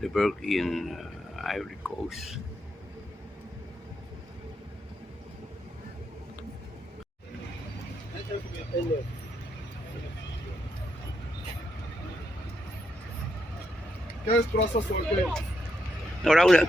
They work in Ivory Coast. Ahora una,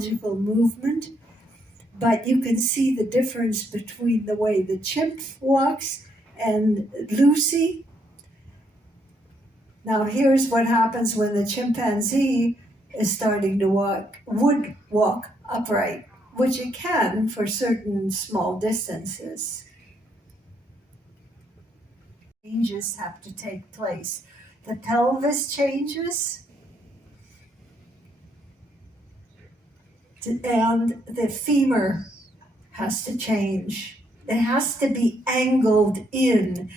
physiological movement, but you can see the difference between the way the chimp walks and Lucy. Now here's what happens when the chimpanzee is starting to would walk upright, which it can for certain small distances. Changes have to take place. The pelvis changes, and the femur has to change. It has to be angled in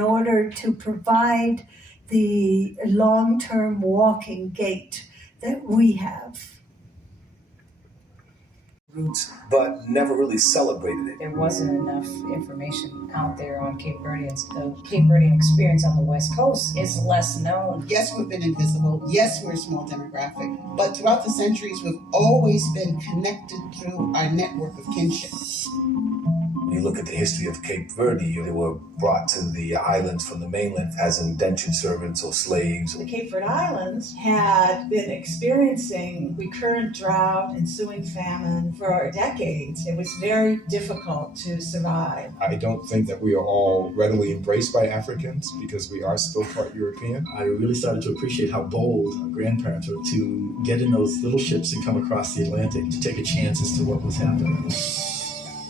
order to provide the long-term walking gait that we have. Roots, but never really celebrated it. There wasn't enough information out there on Cape Verdeans. The Cape Verdean experience on the West Coast is less known. Yes, we've been invisible. Yes, we're a small demographic. But throughout the centuries, we've always been connected through our network of kinship. When you look at the history of Cape Verde, they were brought to the islands from the mainland as indentured servants or slaves. The Cape Verde Islands had been experiencing recurrent drought, ensuing famine for decades. It was very difficult to survive. I don't think that we are all readily embraced by Africans because we are still part European. I really started to appreciate how bold our grandparents were to get in those little ships and come across the Atlantic to take a chance as to what was happening.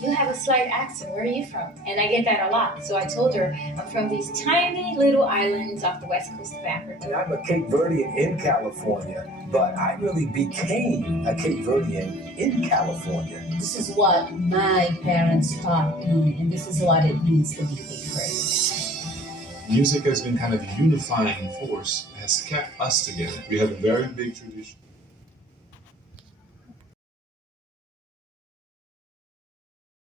You have a slight accent. Where are you from? And I get that a lot. So I told her, I'm from these tiny little islands off the west coast of Africa. I'm a Cape Verdean in California, but I really became a Cape Verdean in California. This is what my parents taught me, and this is what it means to be Cape Verdean. Music has been kind of a unifying force, has kept us together. We have a very big tradition.